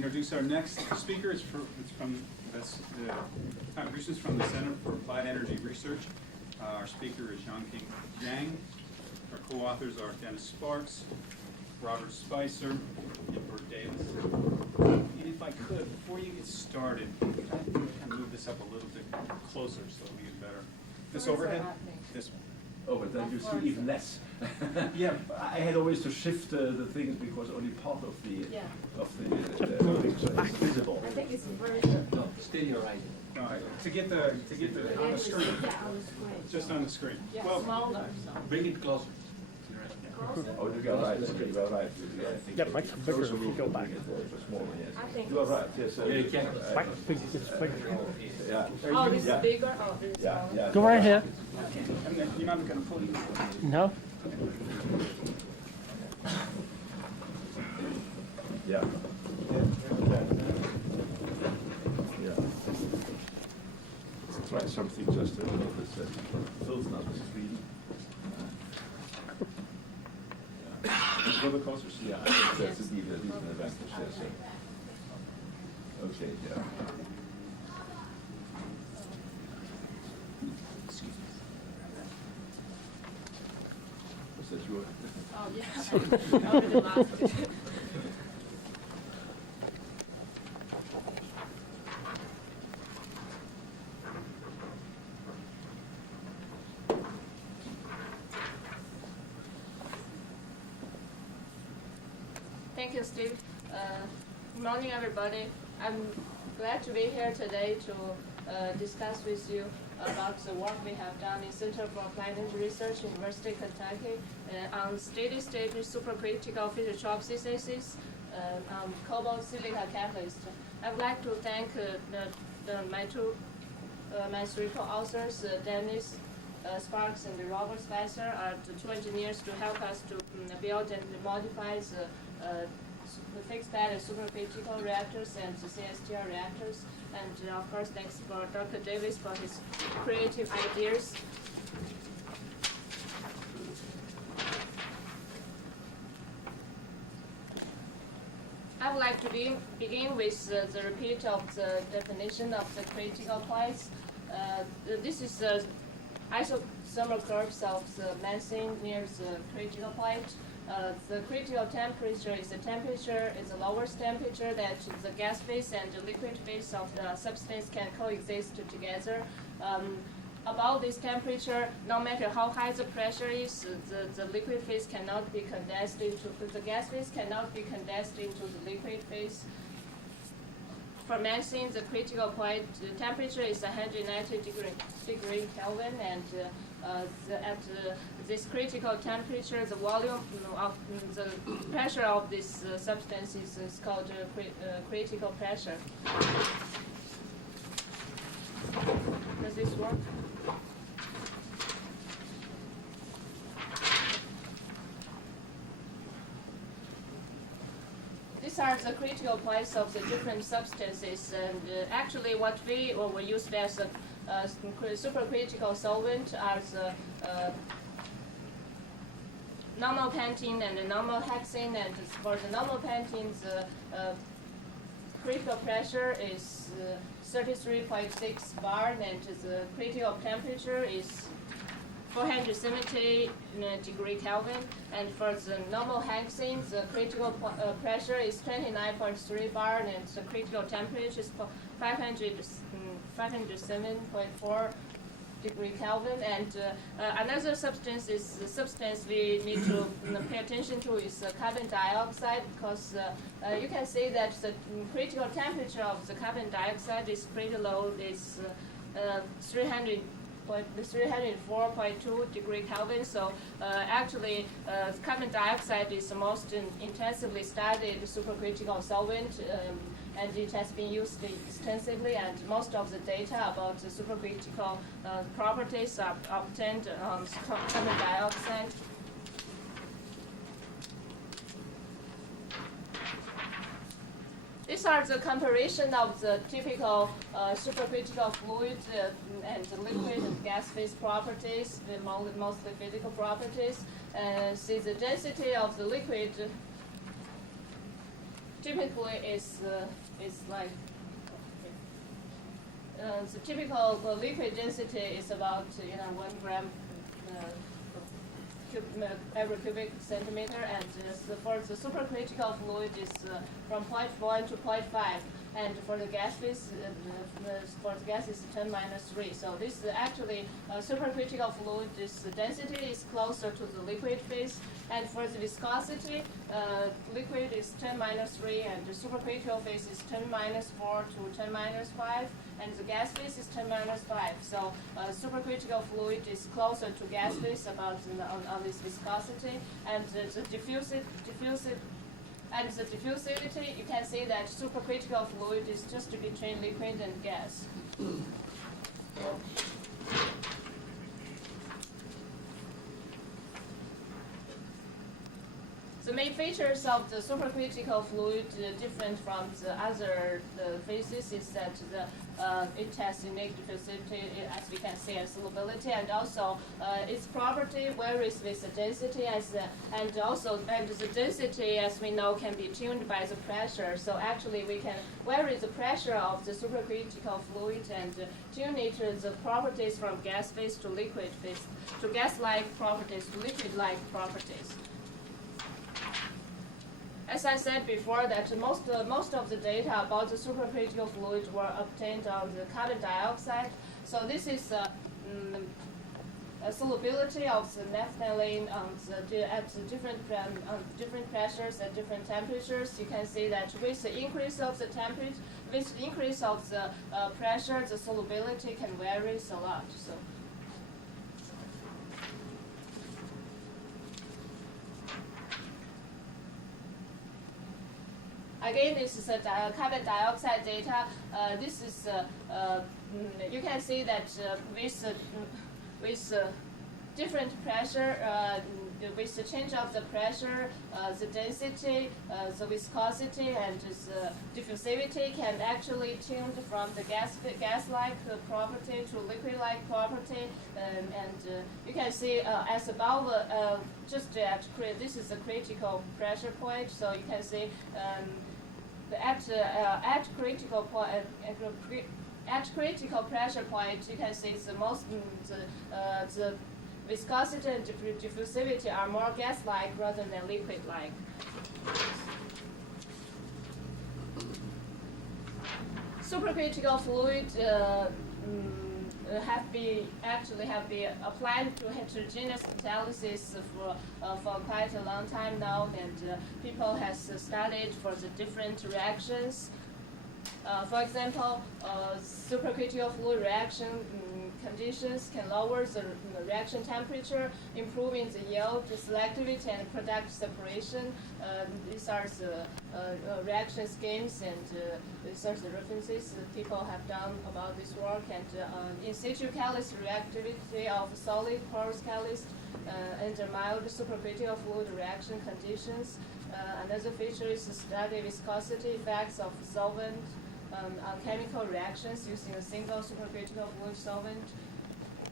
introduce our next speaker. It's from the contributions from the Center for Applied Energy Research. Our speaker is Yongqing Zhang. Our co-authors are Dennis Sparks, Robert Spicer, and Bert Davis. And if I could, before you get started, could I kind of move this up a little bit closer so we get better? This overhead? This one. Oh, but then you see even less. Yeah, I had always to shift the things because only part of the picture is visible. I think it's very No, stereoizing. to get the on the screen, Yeah, on the screen. just on the screen. Yeah, Well, smaller. So. Bring it closer. Closer? Oh, you are right. You are right. Yeah, it makes it bigger if you go back. Smaller, yes. I think You are right. Yes. Back, it's bigger. Yeah. Oh, this Yeah. is bigger? Oh, this is Yeah. smaller. Yeah. Go right here. and then you're not going to pull it. No? Yeah. Yeah. Let's try something just a little bit fills not the screen. A little bit closer. Yeah, I think that's a decent advantage. Yes. Okay. Yeah. Was that your? Oh, yeah. I already lost it. Thank you, Steve. Good morning, everybody. I'm glad to be here today to discuss with you about the work we have done in Center for Applied Energy Research, University of Kentucky, on steady-state supercritical Fischer-Tropsch synthesis on cobalt silica catalyst. I would like to thank my three co-authors, Dennis Sparks and Robert Spicer, are the two engineers to help us to build and modify the fixed bed and supercritical reactors and the CSTR reactors. And of course, thanks for Dr. Davis for his creative ideas. I would like to begin with the repeat of the definition of the critical points. This is the isothermal curves of the methane near the critical point. The critical temperature is the lowest temperature that the gas phase and the liquid phase of the substance can coexist together. Above this temperature, no matter how high the pressure is, the liquid phase cannot be condensed the gas phase cannot be condensed into the liquid phase. For methane, the critical point temperature is 190 degree Kelvin, and at this critical temperature, the volume of the pressure of this substance is called critical pressure. Does this work? These are the critical points of the different substances, and actually what we used as a supercritical solvent are the normal pentene and the normal hexane, and for the normal pentene, the critical pressure is 33.6 bar, and the critical temperature is 470 degree Kelvin, and for the normal hexane, the critical pressure is 29.3 bar, and the critical temperature is 507.4 degree Kelvin. And another substance is the substance we need to pay attention to is carbon dioxide, because you can see that the critical temperature of the carbon dioxide is pretty low. It's 304.2 degree Kelvin. So actually, carbon dioxide is the most intensively studied supercritical solvent, and it has been used extensively. And most of the data about the supercritical properties are obtained on carbon dioxide. These are the comparison of the typical supercritical fluid and the liquid and gas phase properties, mostly physical properties. See the density of the liquid typically is like the typical liquid density is about 1 gram every cubic centimeter, and for the supercritical fluid is from 0.1 to 0.5, and for the gas phase, for the gas is 10 minus 3. So this actually supercritical fluid, this density is closer to the liquid phase, and for the viscosity, liquid is 10 minus 3, and the supercritical phase is 10 minus 4 to 10 minus 5, and the gas phase is 10 minus 5. So supercritical fluid is closer to gas phase about on this viscosity, and the diffusivity, you can see that supercritical fluid is just between liquid and gas. The main features of the supercritical fluid, different from the other phases, is that it has unique diffusivity, as we can see, and solubility, and also its property varies with the density, and the density, as we know, can be tuned by the pressure. So actually, we can vary the pressure of the supercritical fluid and tune it to the properties from gas phase to liquid phase, to gas-like properties to liquid-like properties. As I said before, that most of the data about the supercritical fluid were obtained on the carbon dioxide. So this is a solubility of the naphthalene at different pressures and different temperatures. You can see that with the increase of the temperature, with the increase of the pressure, the solubility can vary a lot. So. Again, this is carbon dioxide data. This is you can see that with different pressure, with the change of the pressure, the density, the viscosity, and the diffusivity can actually tuned from the gas-like property to liquid-like property, and you can see as above, just this is the critical pressure point. So you can see at critical point. At critical pressure point, you can see the viscosity and diffusivity are more gas-like rather than liquid-like. Supercritical fluid have been applied to heterogeneous catalysis for quite a long time now, and people have studied for the different reactions. For example, supercritical fluid reaction conditions can lower the reaction temperature, improving the yield, the selectivity, and product separation. These are the reaction schemes, and these are the references that people have done about this work. And in situ catalyst reactivity of solid porous catalyst under mild supercritical fluid reaction conditions. Another feature is to study viscosity effects of solvent on chemical reactions using a single supercritical fluid solvent.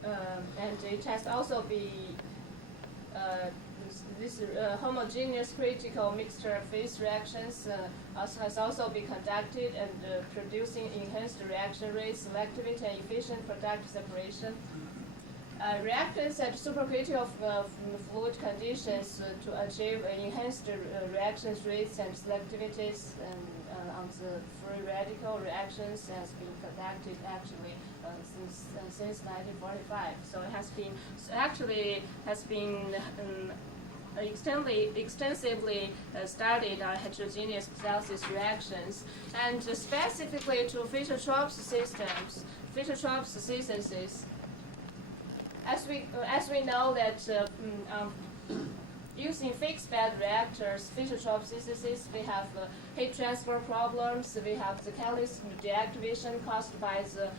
And it has also been this homogeneous critical mixture phase reactions has also been conducted, and producing enhanced reaction rates, selectivity, and efficient product separation. Reactants at supercritical fluid conditions to achieve enhanced reaction rates and selectivities on the free radical reactions has been conducted actually since 1945. So it has been extensively studied on heterogeneous catalysis reactions, and specifically to Fischer-Tropsch systems, Fischer-Tropsch synthesis. As we know that using fixed bed reactors, Fischer-Tropsch synthesis, we have heat transfer problems. We have the catalyst deactivation caused by the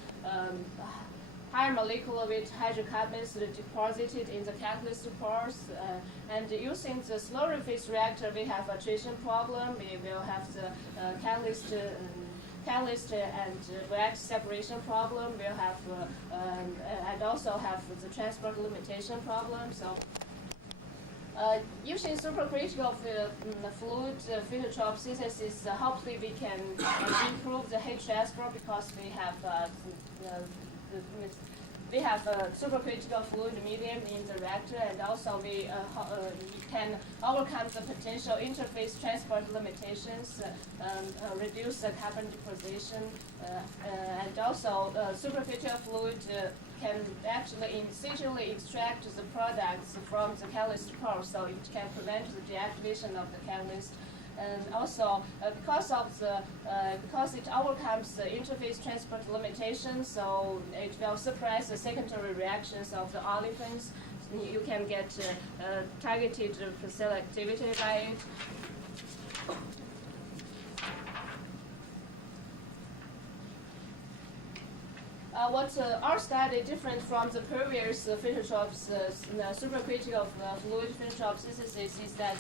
higher molecular weight hydrocarbons deposited in the catalyst pores. And using the slurry phase reactor, we have attrition problem. We will have the catalyst and wax separation problem. We'll have and also have the transport limitation problem. So Using supercritical fluid Fischer-Tropsch synthesis, hopefully we can improve the heat transfer because we have supercritical fluid medium in the reactor, and also we can overcome the potential interface transport limitations, reduce the carbon deposition, and also supercritical fluid can actually incidentally extract the products from the catalyst core, so it can prevent the deactivation of the catalyst. And also, because it overcomes the interface transport limitations, so it will suppress the secondary reactions of the olefins. You can get targeted selectivity by it. What our study different from the previous Fischer-Tropsch supercritical fluid Fischer-Tropsch synthesis is that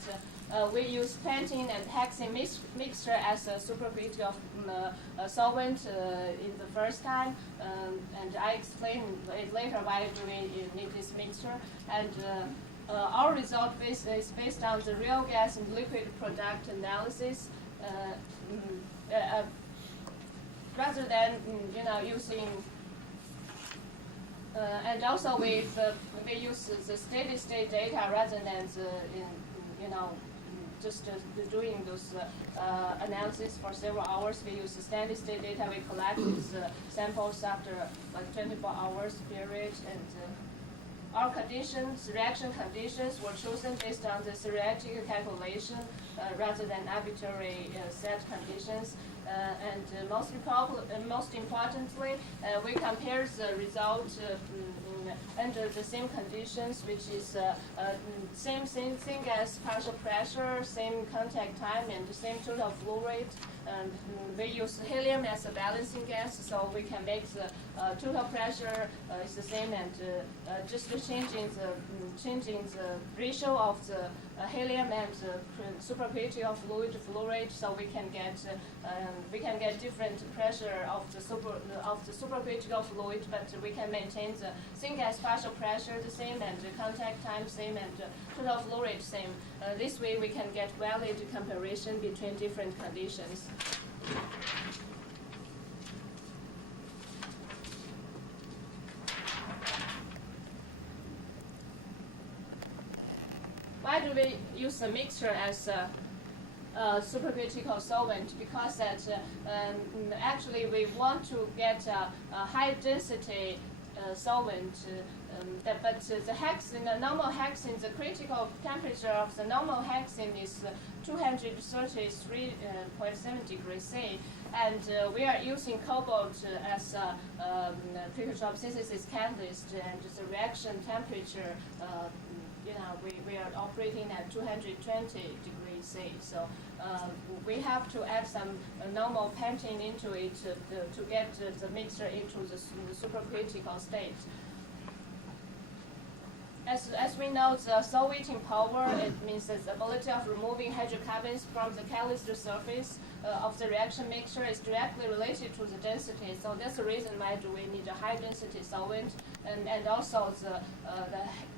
we use pentene and hexene mixture as a supercritical solvent in the first time, and I explain it later why do we need this mixture. And our result is based on the real gas and liquid product analysis, rather than using. And also we use the steady state data rather than just doing those analysis for several hours. We use the steady state data. We collect these samples after like 24 hours period, and our conditions, reaction conditions, were chosen based on the theoretical calculation rather than arbitrary set conditions. And most importantly, we compare the result under the same conditions, which is same gas partial pressure, same contact time, and the same total flow rate. And we use helium as a balancing gas, so we can make the total pressure is the same, and just changing the ratio of the helium and the supercritical fluid flow rate, so we can get different pressure of the supercritical fluid, but we can maintain the same gas partial pressure the same, and the contact time same, and total flow rate same. This way we can get valid comparison between different conditions. Why do we use a mixture as a supercritical solvent? Because that actually we want to get a high density solvent, but the hexene, the normal hexene, the critical temperature of the normal hexene is 233.7 degrees C, and we are using cobalt as a Fischer-Tropsch synthesis catalyst, and the reaction temperature, we are operating at 220 degrees C. So we have to add some normal pentene into it to get the mixture into the supercritical state. As we know, the solvating power, it means the ability of removing hydrocarbons from the catalyst surface of the reaction mixture is directly related to the density. So that's the reason why do we need a high density solvent, and also the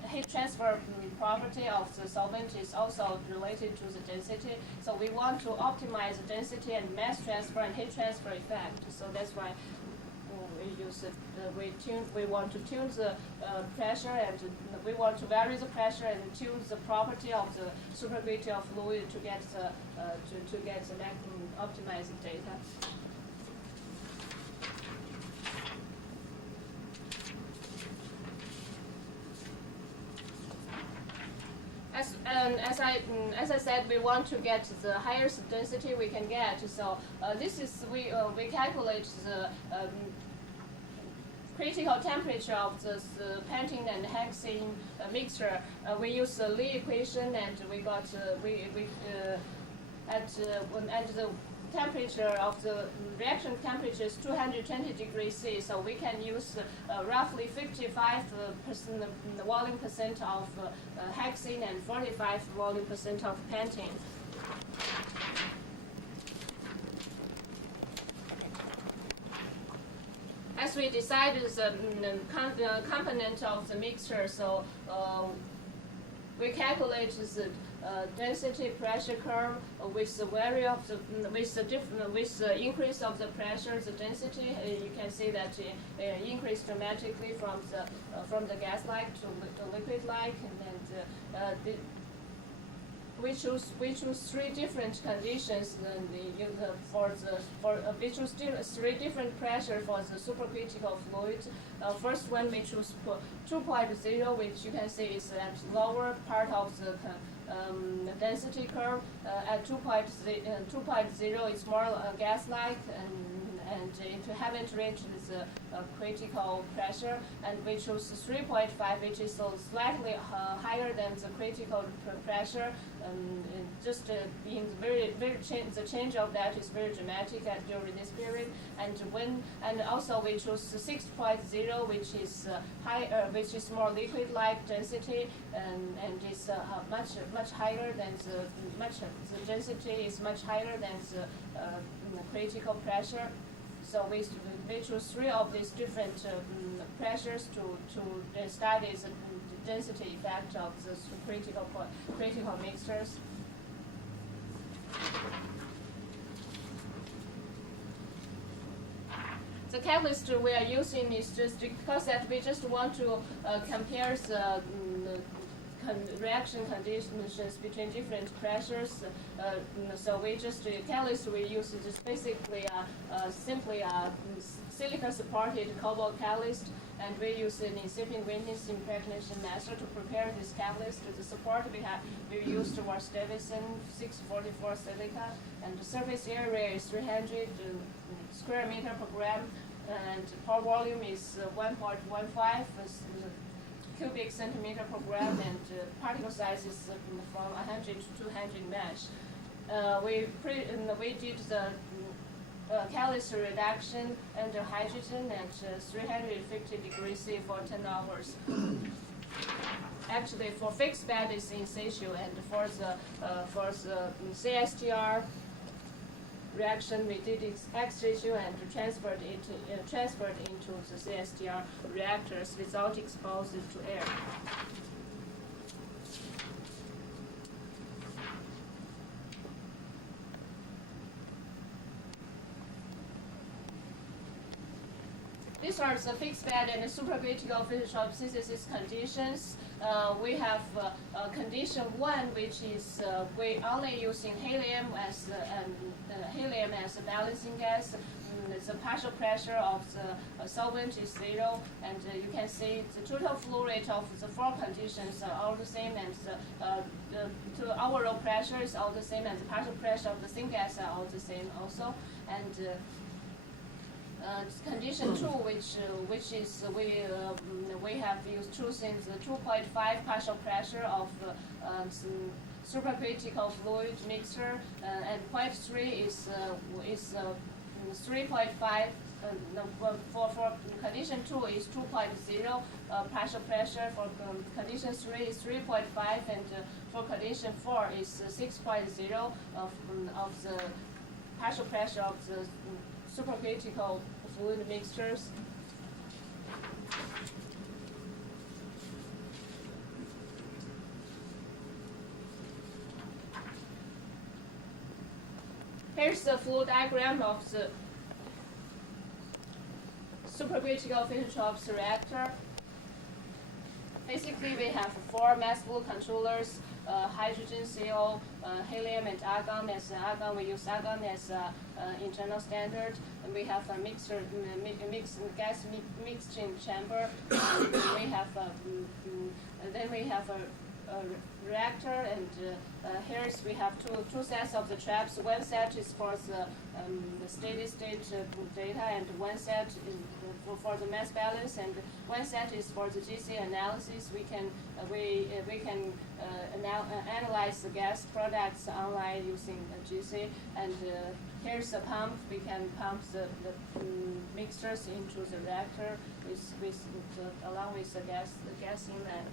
heat transfer property of the solvent is also related to the density. So we want to optimize the density and mass transfer and heat transfer effect. So that's why we use it. We want to tune the pressure, and we want to vary the pressure and tune the property of the supercritical fluid to get the maximum optimized data. As I said, we want to get the highest density we can get. So this is we calculate the critical temperature of the pentene and hexene mixture. We use the Lee equation, and we got at the temperature of the reaction temperature is 220 degrees C. So we can use roughly 55% volume percent of hexene and 45 volume percent of pentene. As we decided the component of the mixture, so we calculate the density pressure curve with the value of the with the increase of the pressure, the density. You can see that it increased dramatically from the gas-like to liquid-like, and we choose three different conditions. Then we choose three different pressure for the supercritical fluid. First one we choose 2.0, which you can see is at lower part of the density curve. At 2.0 it's more gas-like, and it haven't reached the critical pressure. And we choose 3.5, which is slightly higher than the critical pressure. Just being the change of that is very dramatic during this period. And also we choose 6.0, which is which is more liquid-like density, and is much higher than the density is much higher than the critical pressure. So we choose three of these different pressures to study the density effect of the critical mixtures. The catalyst we are using is just because that we just want to compare the reaction conditions between different pressures. So we just catalyst we use is just basically simply a silica-supported cobalt catalyst, and we use an incipient witness impregnation method to prepare this catalyst. The support we used was Davison 644 silica, and the surface area is 300 square meter per gram, and pore volume is 1.15 cubic centimeter per gram, and particle size is from 100 to 200 mesh. We did the catalyst reduction under hydrogen at 350 degrees C for 10 hours. Actually, for fixed bed is in situ, and for the CSTR reaction, we did it ex situ and transferred into the CSTR reactors without exposing to air. These are the fixed bed and the supercritical Fischer-Tropsch synthesis conditions. We have condition 1, which is we only using helium as a balancing gas. The partial pressure of the solvent is 0, and you can see the total flow rate of the 4 conditions are all the same, and the overall pressure is all the same, and the partial pressure of the syngas are all the same also. And condition 2, which is we have chosen the 2.5 partial pressure of supercritical fluid mixture, and point 3 is 3.5. For condition 2 is 2.0 partial pressure. For condition 3 is 3.5, and for condition 4 is 6.0 of the partial pressure of the supercritical fluid mixtures. Here's the flow diagram of the supercritical Fischer-Tropsch reactor. Basically, we have 4 mass flow controllers: hydrogen, CO, helium, and argon. As argon, we use argon as internal standard. And we have a gas mixing chamber. We have then we have a reactor, and here we have two sets of the traps. One set is for the steady state data, and one set is for the mass balance, and one set is for the GC analysis. We can analyze the gas products online using GC, and here's the pump. We can pump the mixtures into the reactor along with the gas inlet.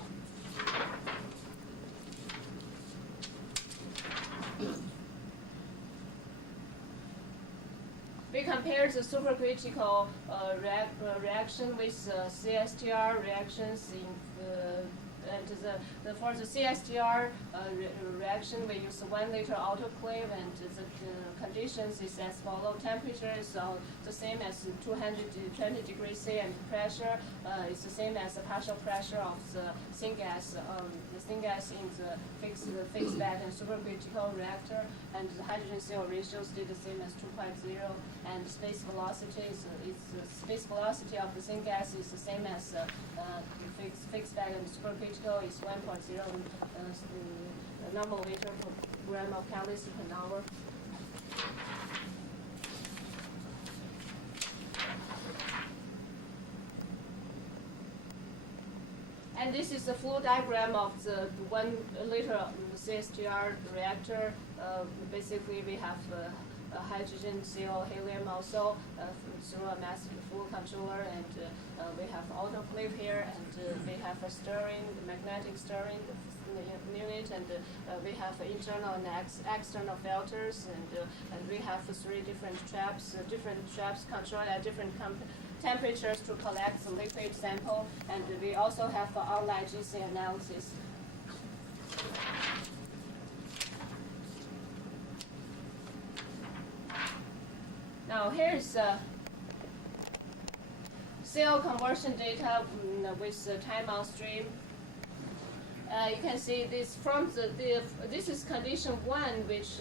We compare the supercritical reaction with CSTR reactions for the CSTR reaction, we use 1 liter autoclave, and the conditions is as follow. Temperature is the same as 220 degrees C, and pressure is the same as the partial pressure of the syngas. The syngas in the fixed bed and supercritical reactor, and the hydrogen CO ratio stay the same as 2.0, and the space velocity space velocity of the syngas is the same as fixed bed and supercritical is 1.0 nanometer per gram of catalyst per hour. And this is the flow diagram of the 1 liter CSTR reactor. Basically, we have a hydrogen, CO, helium also through a mass flow controller, and we have autoclave here, and we have a stirring, magnetic stirring unit, and we have internal and external filters, and we have 3 different traps controlled at different temperatures to collect the liquid sample, and we also have online GC analysis. Now here's CO conversion data with time on stream. You can see this from this is condition 1, which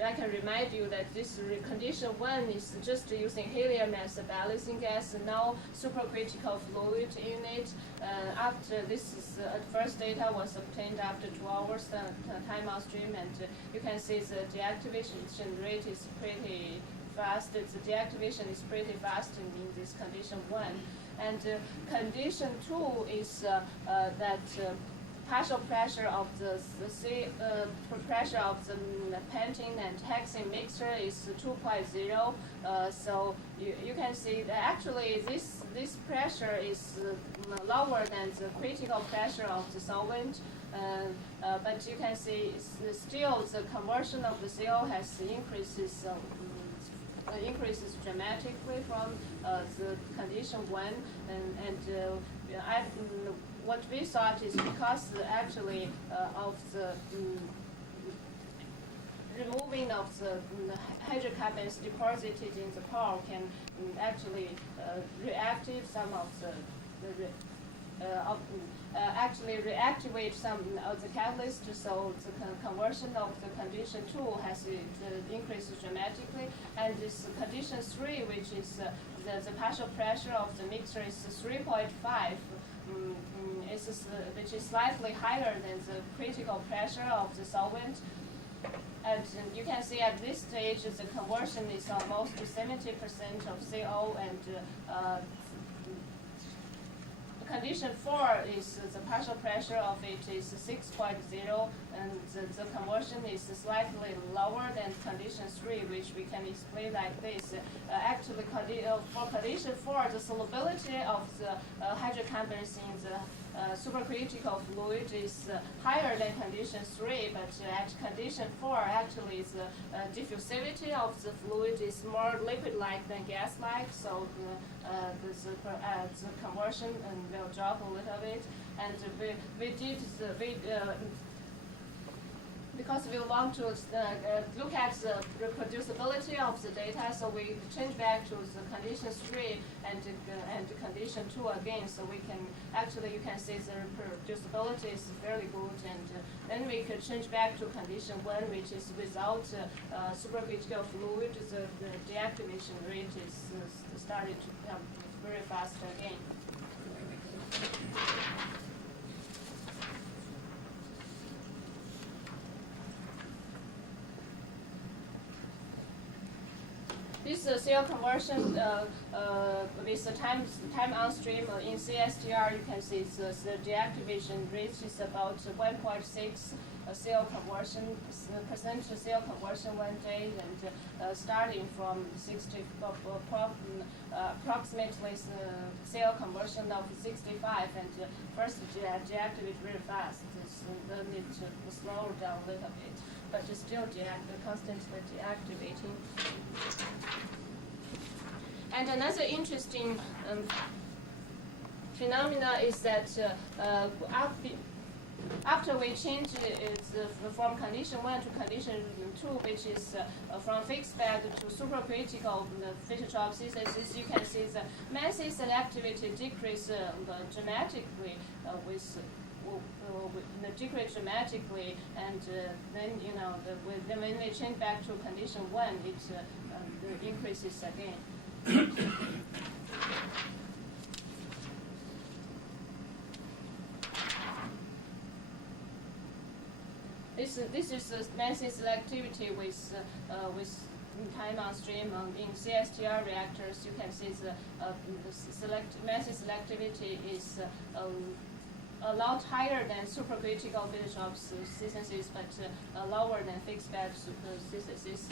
I can remind you that this condition 1 is just using helium as a balancing gas, and now supercritical fluid in it. After this is first data was obtained after 2 hours time on stream, and you can see the deactivation rate is pretty fast. The deactivation is pretty fast in this condition 1, and condition 2 is that. Partial pressure of the pressure of the pentane and hexane mixture is 2.0. So you can see that actually this pressure is lower than the critical pressure of the solvent. But you can see still the conversion of the CO has increases dramatically from the condition 1, what we thought is because actually of the removing of the hydrocarbons deposited in the core can actually reactive some of actually reactivate some of the catalyst, so the conversion of the condition 2 has increased dramatically, and this condition 3, which is the partial pressure of the mixture is 3.5. Which is slightly higher than the critical pressure of the solvent. And you can see at this stage the conversion is almost 70% of CO, and condition 4 is the partial pressure of it is 6.0, and the conversion is slightly lower than condition 3, which we can explain like this. Actually, for condition 4, the solubility of the hydrocarbons in the supercritical fluid is higher than condition 3, but at condition 4, actually the diffusivity of the fluid is more liquid-like than gas-like, so the conversion will drop a little bit. And because we want to look at the reproducibility of the data, so we change back to the condition 3 and condition 2 again, so we can actually, you can see the reproducibility is fairly good, and then we could change back to condition 1, which is without supercritical fluid. The deactivation rate is started to come very fast again. This CO conversion with the time on stream in CSTR, you can see the deactivation rate is about 1.6 CO conversion percentage CO conversion 1 day, and starting from approximately CO conversion of 65, and first deactivate very fast, then it slow down a little bit, but still constantly deactivating. And another interesting phenomena is that after we change it from condition 1 to condition 2, which is from fixed bed to supercritical Fischer-Tropsch synthesis, you can see the Mancy selectivity decrease dramatically decrease dramatically, and then when we change back to condition 1, it increases again. This is Mancy selectivity with time on stream in CSTR reactors. You can see the Mancy selectivity is a lot higher than supercritical Fischer-Tropsch synthesis, but lower than fixed bed synthesis.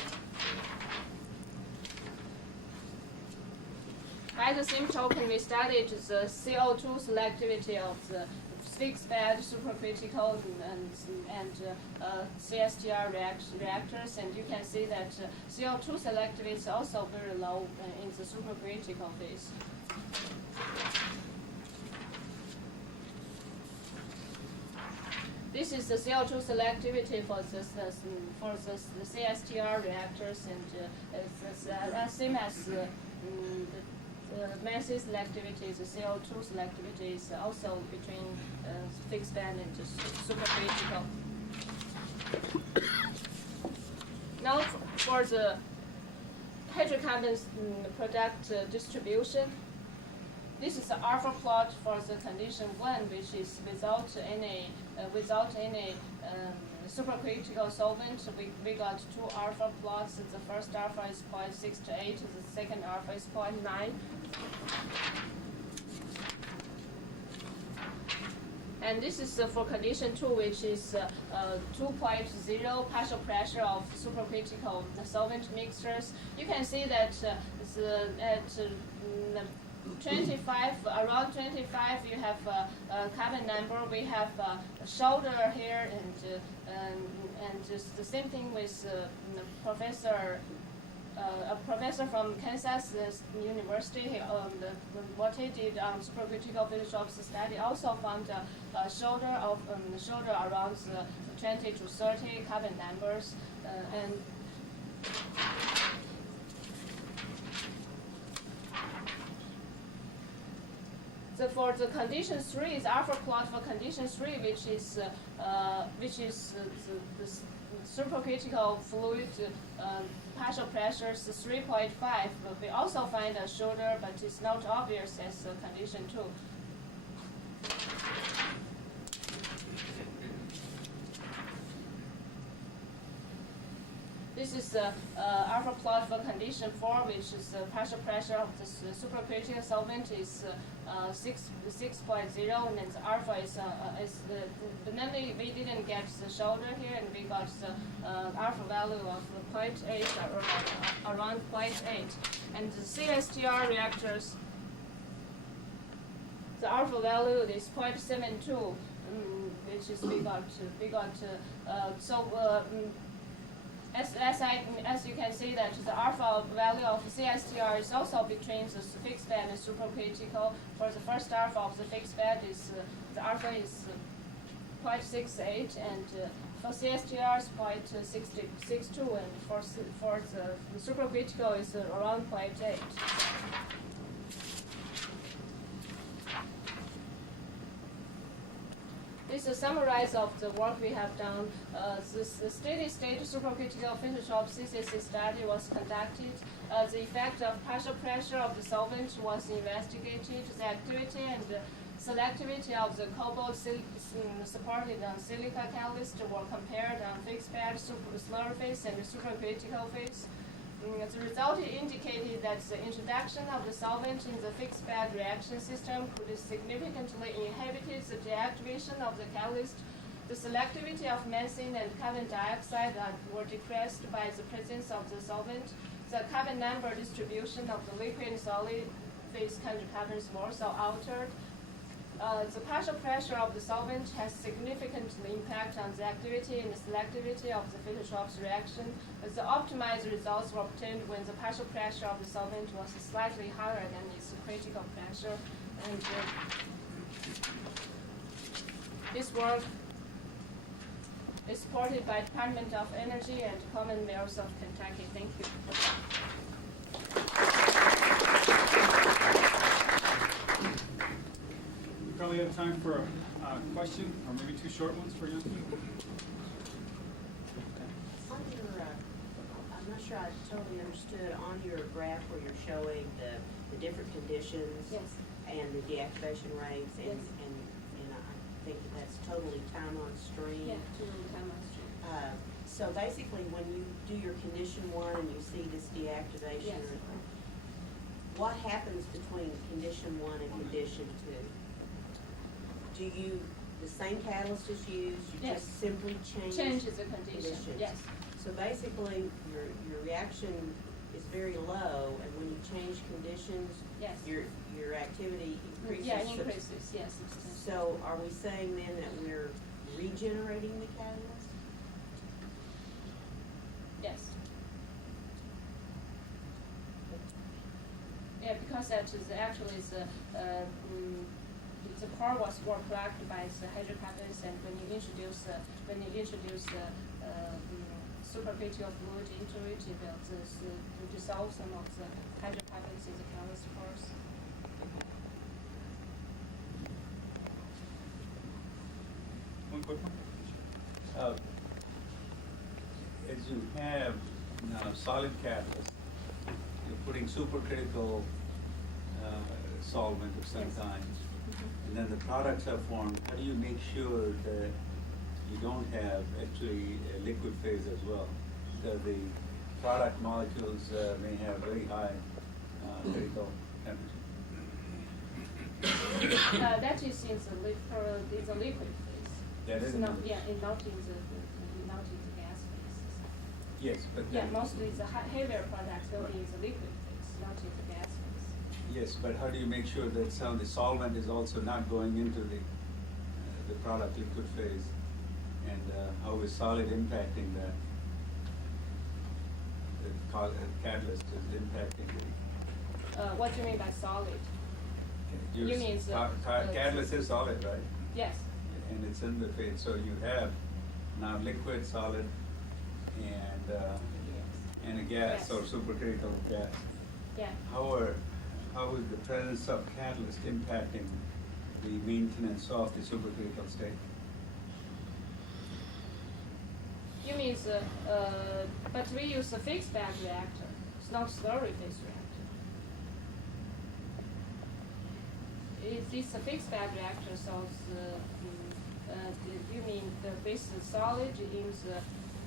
By the same token, we studied the SiO2 selectivity of the fixed bed, supercritical, and CSTR reactors, and you can see that SiO2 selectivity is also very low in the supercritical phase. This is the CO2 selectivity for the CSTR reactors, and it's same as the Mancy selectivity. The CO2 selectivity is also between fixed band and supercritical. Now for the hydrocarbon product distribution. This is the alpha plot for the condition 1, which is without any supercritical solvent. We got two alpha plots. The first alpha is 0.628, the second alpha is 0.9. And this is for condition 2, which is 2.0 partial pressure of supercritical solvent mixtures. You can see that around 25, you have a carbon number. We have a shoulder here, and just the same thing with a professor from Kansas University. What he did on supercritical Fischer-Tropsch study also found a shoulder around 20 to 30 carbon numbers, and for the condition 3 is alpha plot for condition 3, which is the supercritical fluid partial pressures 3.5. We also find a shoulder, but it's not obvious as condition 2. This is the alpha plot for condition 4, which is the partial pressure of the supercritical solvent is 6.0, and then the alpha is but then we didn't get the shoulder here, and we got the alpha value of 0.8 or around 0.8. And the CSTR reactors, the alpha value is 0.72, which is we got As you can see that the alpha value of CSTR is also between the fixed bed and supercritical. For the first alpha of the fixed bed, the alpha is 0.68, and for CSTR is 0.62, and for the supercritical is around 0.8. This is a summary of the work we have done. The steady-state supercritical Fischer-Tropsch synthesis study was conducted. The effect of partial pressure of the solvent was investigated. The activity and the selectivity of the cobalt supported on silica catalyst were compared on fixed bed, slurry phase, and the supercritical phase. The result indicated that the introduction of the solvent in the fixed bed reaction system could significantly inhibit the deactivation of the catalyst. The selectivity of methane and carbon dioxide were decreased by the presence of the solvent. The carbon number distribution of the liquid and solid phase hydrocarbons were also altered. The partial pressure of the solvent has significant impact on the activity and the selectivity of the Fischer-Tropsch reaction. The optimized results were obtained when the partial pressure of the solvent was slightly higher than its critical pressure. And This work is supported by Department of Energy and Commonwealth of Kentucky. Thank you. We probably have time for a question, or maybe two short ones for you. On your, I'm not sure I totally understood, on your graph where you're showing the different conditions Yes. and the deactivation rates, and, Yes. and I think that's totally time on stream. Yeah, to the time on stream. So basically, when you do your condition 1 and you see this deactivation, Yes. what happens between condition 1 and condition 2? Do you, the same catalyst is used, you Yes. just simply change? Changes the condition. conditions? Yes. So basically, your reaction is very low, and when you change conditions, Yes. your activity increases. Yeah, increases. Yes. Substantially. So are we saying then that we're regenerating the catalyst? Yes. Yeah, because that is actually the core was more plugged by the hydrocarbons, and when you introduce supercritical fluid into it, it will dissolve some of the hydrocarbons in the catalyst force. One quick one. As you have now solid catalyst, you're putting supercritical solvent of some Yes. kind, and then the products are formed. How do you make sure that you don't have actually a liquid phase as well? Because the product molecules may have very high critical temperature. That is in the liquid phase. That It's is not, in the- yeah, not in the gas phase. Yes, but Yeah, then, mostly the heavier products will be in the liquid phase, not in the gas phase. yes, but how do you make sure that some of the solvent is also not going into the product liquid phase? And how is solid impacting that? The catalyst is impacting the. What do you mean by solid? your You mean the- catalyst is solid, right? Yes. And it's in the phase, so you have now liquid, solid, and a gas Yes. or supercritical gas. Yeah. How is the presence of catalyst impacting the maintenance of the supercritical state? You mean but we use a fixed bed reactor. It's not slurry phase reactor. It's a fixed bed reactor, so you mean the phase is solid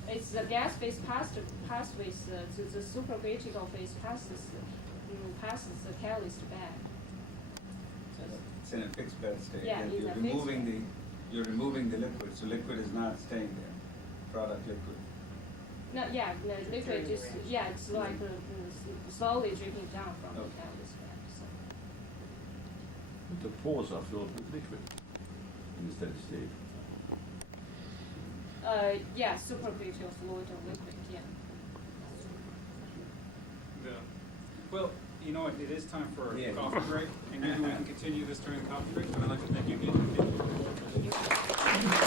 it's the gas phase passes with the supercritical phase passes the catalyst bed. It's in a fixed bed state. Yeah, and in you're a fixed bed. You're removing the liquid, so liquid is not staying there. Product liquid. No, yeah, the liquid During the is, reaction. yeah, it's like slowly dripping down from the Okay. catalyst bed. So. The pores are filled with liquid in the steady state. Yeah, supercritical fluid or liquid, yeah. Well, you know what, it is time for a Yeah. coffee break, and maybe we can continue this during the coffee break, but I'd like to thank you again. Thank you.